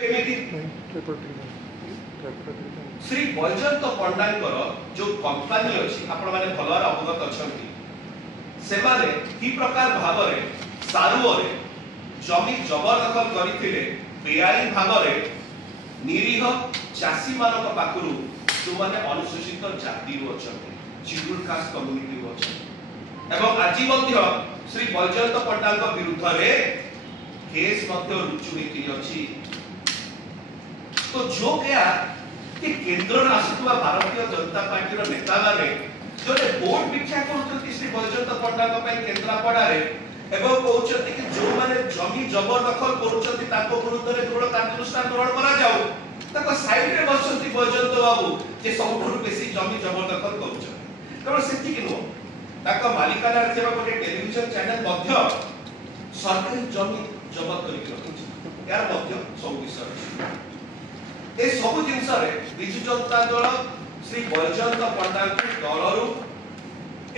श्री बैजयंत पंडांकर जो कंपनी अछि आपण माने भलर अवगत अछंती से माने की प्रकार भाव रे सारुओ रे जमी जबरदखल करिथिले बेआईन भाव रे निरीह चासी मानक पाखरु जो माने अनुसूचित जाति रो अछंती शेड्यूल्ड कास्ट कम्युनिटी रो अछंती एवं आज मध्य श्री बैजयंत पंडांकर विरुद्ध रे केस मध्य रुचु नीति अछि। तो जो क्या कि केंद्र आसुवा भारतीय जनता पार्टी रो नेता माने जोने वोट भिक्षा करउछथि श्री बैजयंत पंडांकर पय केंद्रापड़ा रे एवं कहउछथि कि जो माने जमी जबरदखल करूछथि ताको विरुद्ध रे दृढ़ कार्यानुष्ठान ग्रहण करा जाऊ ताको साइड रे बसछथि बैजयंत बाबू जे सबठु बेसी जमी जबरदखल करूछथि कारण सेति कि नो ताको मालिकाना रे जेबा कोटे टेलीविजन चैनल मध्य सरकारी जमी जब्त करि रखुछ यार मध्य सब विषय ए सब जिनस रे बिजु जनता दल श्री बैजयंत पंडांकर दलरु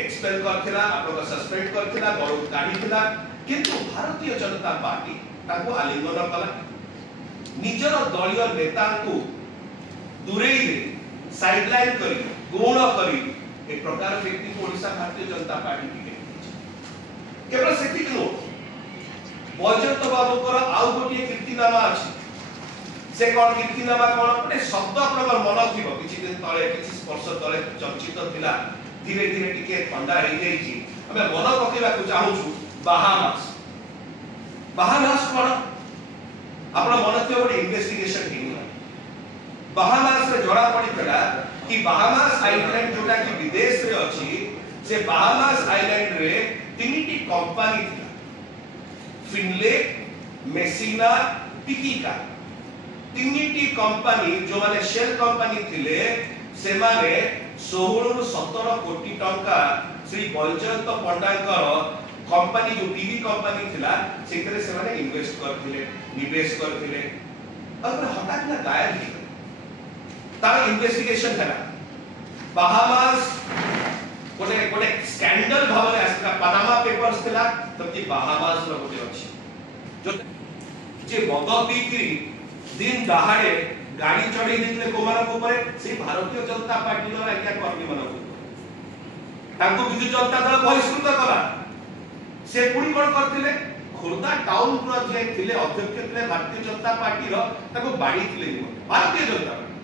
एक्सपेल करथिला आपको सस्पेंड करथिला दलरु काढिथिला किंतु भारतीय जनता पार्टी ताको आलिंगन कला निजर दलीय नेता को दूरेई रे साइडलाइन करी गुण करी एक प्रकार व्यक्ति ओडिसा भारतीय जनता पार्टी टिके केवल सेति नो बैजयंत बाबूकर आउ गोटे कीर्तिनामा अछि से कोन कीर्तिनामा कोन माने शब्द आपनकर मन थिबो किछि दिन तळे किछि स्पर्श तळे चर्चित थिला धीरे धीरे टिके ठंडा हे जाई छी हमें मन पकेबा को चाहू छु बाहामास कोन आपन मन थिबो गोटे इन्वेस्टिगेशन हिला बाहामास रे जड़ा पडितला कि बाहामास आइलैंड जोटा कि विदेश रे अछि से बाहामास आइलैंड रे तीनटी कंपनी थिला फिनले मेसिना टिकिका तीनटी कंपनी जो माने शेल कंपनी थिले से माने 16 रु 17 कोटी टंका श्री बैजयंत पंडांकर कंपनी जो टीवी कंपनी थिला सेकरे से माने इन्वेस्ट करथिले निवेश करथिले और हठात ना गायब ही तार इन्वेस्टिगेशन था बाहामास कोने स्कैंडल भावले आसला पनामा पेपर्स थिला तो कि बाहामास रो गोटे अछि जो जे मद पीकरी दिन दहाड़े गाड़ी चढ़ी देले कोमाना ऊपर से भारतीय जनता पार्टी रो आज्ञा कर्मी मन ताको बिजु जनता दल बहिष्कृत कला से पुणी कोन करथिले खुर्दा टाउन रो जे थिले अध्यक्ष थिले भारतीय जनता पार्टी रो ताको बाड़ी थिले भारतीय जनता पार्टी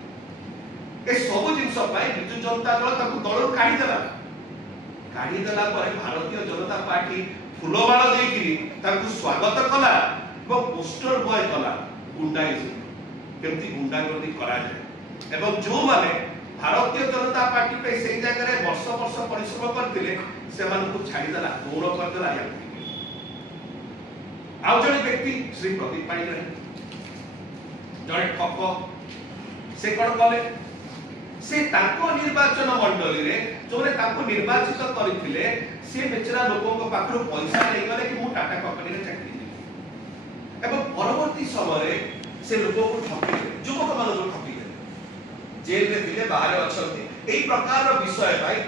ए सब जिंस पाए बिजु जनता दल ताको दल काढी देला पर भारतीय जनता पार्टी फुलमाला देकिरी ताको स्वागत कला व पोस्टर बॉय कला गुंडाइज्म केमती गुंडागर्दी करा जाए एवं जो माने भारतीय जनता पार्टी पे से जगह रे वर्ष वर्ष परिश्रम करथिले से मान को छाडी देला गुण कर देला या आउ जने व्यक्ति श्री प्रदीप पाणिग्राही जने ठक से कोन कले से ताको निर्वाचन मंडली रे जोने ताको निर्वाचित करिथिले से बेचरा लोकों को पाखरो पैसा नै गले कि मु टाटा कंपनी रे चाकरी देली एवं परवर्ती समय रे से लोगों को ठकी युवक मान को ठकी जेल रे दिले बाहर अछंती एई प्रकार रो विषय भाई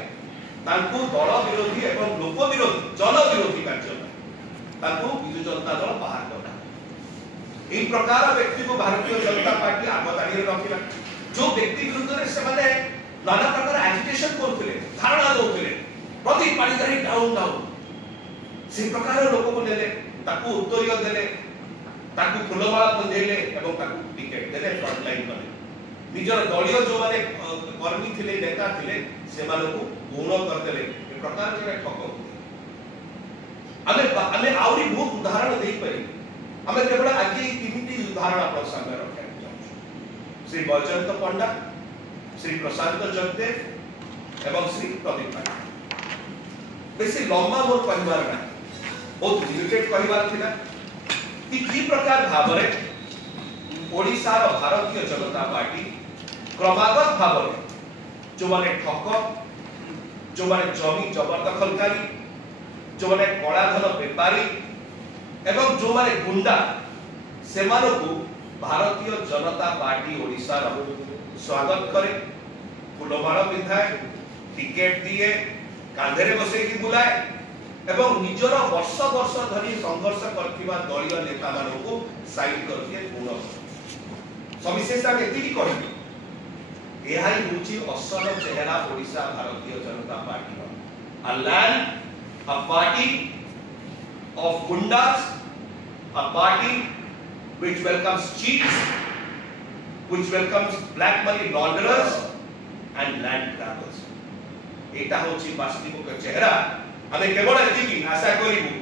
तांको दल विरोधी एवं लोक विरोधी जन विरोधी कार्य तांको बिजु जनता दल बाहर करना एई प्रकार व्यक्ति को भारतीय जनता पार्टी आगताड़ी रे रखिला जो व्यक्ति विरुद्ध रे से माने नाना प्रकार एजिटेशन करथिले धारणा दोथिले प्रदीप पाणिग्राही डाउन से प्रकार लोक को नेले ताको उत्तरीय देले ताकू फुलमाला बंधेले एवं ताकू टिकेट देले फ्रंट लाइन करे निजर दलीय जो माने कर्मी थिले नेता थिले से माने को गुण कर देले ए प्रकार जे ठक हमें आउरी बहुत उदाहरण देई परि हमें केवल आज ई तीनटी उदाहरण अपन सामने रखे श्री बैजयंत पंडा श्री प्रशांत जगदेव एवं श्री प्रदीप पाणिग्राही बेसी लंबा मोर कहबार ना बहुत लिमिटेड कहबार थिला कि प्रकार भाव रे ओडिसा रो भारतीय जनता पार्टी क्रमागत भाव रे जो माने ठक जो माने जमी जबरदखलकारी जो माने कड़ा धन व्यापारी एवं जो माने गुंडा से मानको भारतीय जनता पार्टी ओडिसा रो स्वागत करे फुलमाला पिंधाए टिकेट दिए कांधे रे बसे की बुलाए एवं निजर वर्ष वर्ष धरी संघर्ष करथिबा दलीय नेता मानको साइड कर दिए गुण सविशेष आम एति कहबी यह ही होची असल चेहरा Odisha Bharatiya Janata party a land, a party of gundas, a party which welcomes cheats, which welcomes black money launderers and land grabbers. एटा होची वास्तविक चेहरा हमें केवल एतिकी आशा करिबु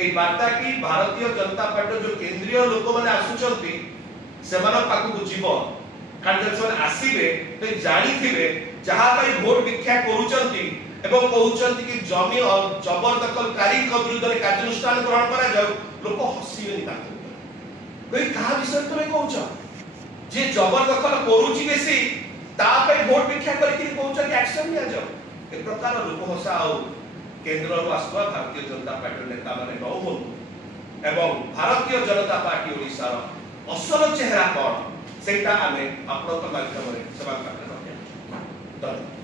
ए वार्ता की भारतीय जनता पार्टी जो केंद्रीय लोक माने आसुचंती सेमान पाखु जीव कारण जब आसीबे तो जानिथिबे जहा पई वोट भिक्षा करूचंती एवं कहउचंती कि जमी और जबरदखलकारी के विरुद्ध कार्यानुष्ठान ग्रहण करा जाऊ लोक हसिबेनी ताको कोई कहा विषय तो कहउछ जे जबरदखल करूची बेसी ता पे वोट भिक्षा करके कहउछ कि एक्शन लिया जाऊ एक प्रकार लोक हसा आ केंद्र रो आसवा भारतीय जनता पार्टी नेता माने न हो एवं भारतीय जनता पार्टी ओडिसा रो असल चेहरा कोन सेटा हमें आपन माध्यम रे सेवा करना धन्यवाद।